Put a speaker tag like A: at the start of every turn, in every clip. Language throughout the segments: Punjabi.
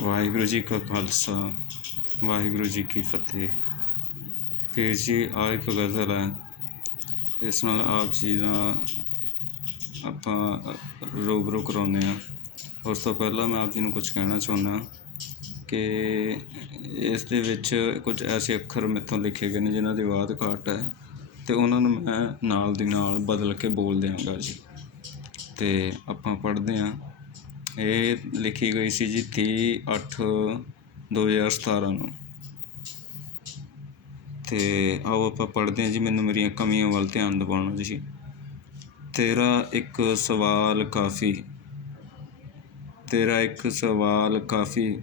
A: ਵਾਹਿਗੁਰੂ ਜੀ ਕਾ ਖਾਲਸਾ, ਵਾਹਿਗੁਰੂ ਜੀ ਕੀ ਫਤਿਹ। ਫਿਰ ਜੀ ਆਹ ਇੱਕ ਗਜ਼ਲ ਹੈ, ਇਸ ਨਾਲ ਆਪ ਜੀ ਦਾ ਆਪਾਂ ਰੂਬਰੂ ਕਰਾਉਂਦੇ ਹਾਂ। ਉਸ ਤੋਂ ਪਹਿਲਾਂ ਮੈਂ ਆਪ ਜੀ ਨੂੰ ਕੁਝ ਕਹਿਣਾ ਚਾਹੁੰਦਾ ਕਿ ਇਸ ਦੇ ਵਿੱਚ ਕੁਝ ਐਸੇ ਅੱਖਰ ਮੈਥੋਂ ਲਿਖੇ ਗਏ ਨੇ ਜਿਨ੍ਹਾਂ ਦੀ ਆਵਾਜ਼ ਘਾਟ ਹੈ ਤੇ ਉਹਨਾਂ ਨੂੰ ਮੈਂ ਨਾਲ ਦੀ ਨਾਲ ਬਦਲ ਕੇ ਬੋਲ ਦਿਆਂਗਾ ਜੀ। ਤੇ ਆਪਾਂ ਪੜ੍ਹਦੇ ਹਾਂ। ਇਹ ਲਿਖੀ ਗਈ ਸੀ ਜੀ 30 8 2017 ਨੂੰ। ਤੇ ਆਓ ਆਪਾਂ ਪੜ੍ਹਦੇ ਹਾਂ ਜੀ, ਮੈਨੂੰ ਮੇਰੀਆਂ ਕਮੀਆਂ ਵੱਲ ਧਿਆਨ ਦਿਵਾਉਣਾ ਜੀ। ਤੇਰਾ ਇੱਕ ਸਵਾਲ ਕਾਫੀ। ਤੇਰਾ ਇੱਕ ਸਵਾਲ ਕਾਫੀ,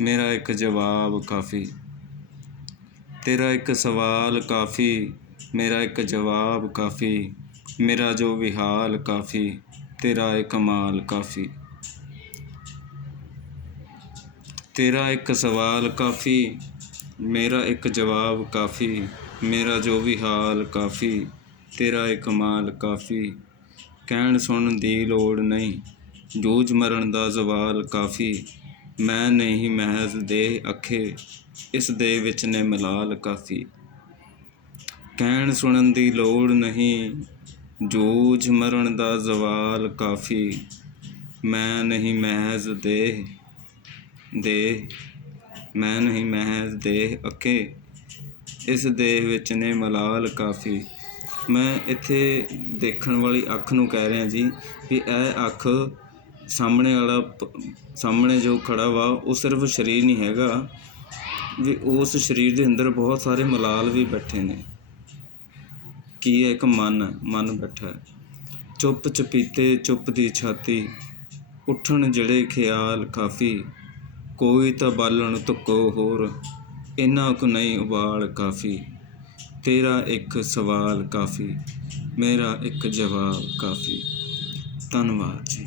A: ਮੇਰਾ ਇੱਕ ਜਵਾਬ ਕਾਫੀ। ਤੇਰਾ ਇੱਕ ਸਵਾਲ ਕਾਫੀ, ਮੇਰਾ ਇੱਕ ਜਵਾਬ ਕਾਫੀ। ਮੇਰਾ ਜੋ ਵਿਹਾਲ ਕਾਫੀ, ਤੇਰਾ ਇੱਕ ਕਮਾਲ ਕਾਫੀ। ਤੇਰਾ ਇੱਕ ਸਵਾਲ ਕਾਫੀ, ਮੇਰਾ ਇੱਕ ਜਵਾਬ ਕਾਫੀ, ਮੇਰਾ ਜੋ ਵੀ ਹਾਲ ਕਾਫੀ, ਤੇਰਾ ਇੱਕ ਕਮਾਲ ਕਾਫੀ। ਕਹਿਣ ਸੁਣਨ ਦੀ ਲੋੜ ਨਹੀਂ। ਜੂਝ ਮਰਨ ਦਾ ਜ਼ਵਾਲ ਕਾਫੀ। ਮੈਂ ਨਹੀਂ ਮਹਿਜ਼ ਦੇ ਅੱਖੇ, ਇਸ ਦੇ ਵਿੱਚ ਨੇ ਮਲਾਲ ਕਾਫੀ। ਕਹਿਣ ਸੁਣਨ ਦੀ ਲੋੜ ਨਹੀਂ। ਜੂਝ ਮਰਨ ਦਾ ਜ਼ਵਾਲ ਕਾਫੀ। ਮੈਂ ਨਹੀਂ ਮਹਿਜ਼ ਦੇ ਦੇ ਮੈਂ ਨਹੀਂ ਮਹਿਜ਼ ਦੇਹ ਅੱਖੇ ਇਸ ਦੇਹ ਵਿੱਚ ਨੇ ਮਲਾਲ ਕਾਫੀ। ਮੈਂ ਇੱਥੇ ਦੇਖਣ ਵਾਲੀ ਅੱਖ ਨੂੰ ਕਹਿ ਰਿਹਾ ਜੀ ਵੀ ਇਹ ਅੱਖ ਸਾਹਮਣੇ ਵਾਲਾ ਸਾਹਮਣੇ ਜੋ ਖੜਾ ਵਾ ਉਹ ਸਿਰਫ ਸਰੀਰ ਨਹੀਂ ਹੈਗਾ ਵੀ ਉਸ ਸਰੀਰ ਦੇ ਅੰਦਰ ਬਹੁਤ ਸਾਰੇ ਮਲਾਲ ਵੀ ਬੈਠੇ ਨੇ। ਕੀ ਹੈ ਇੱਕ ਮਨ ਹੈ, ਮਨ ਬੈਠਾ ਹੈ? ਚੁੱਪ ਚਪੀਤੇ ਚੁੱਪ ਦੀ ਛਾਤੀ ਉੱਠਣ ਜਿਹੜੇ ਖਿਆਲ ਕਾਫੀ। ਕੋਈ ਤਾਂ ਬਾਲਣ ਧੁੱਕੋ ਹੋਰ ਇੰਨਾ ਕੁ ਨਹੀਂ ਉਬਾਲ ਕਾਫੀ। ਤੇਰਾ ਇੱਕ ਸਵਾਲ ਕਾਫੀ, ਮੇਰਾ ਇੱਕ ਜਵਾਬ ਕਾਫੀ। ਧੰਨਵਾਦ ਜੀ।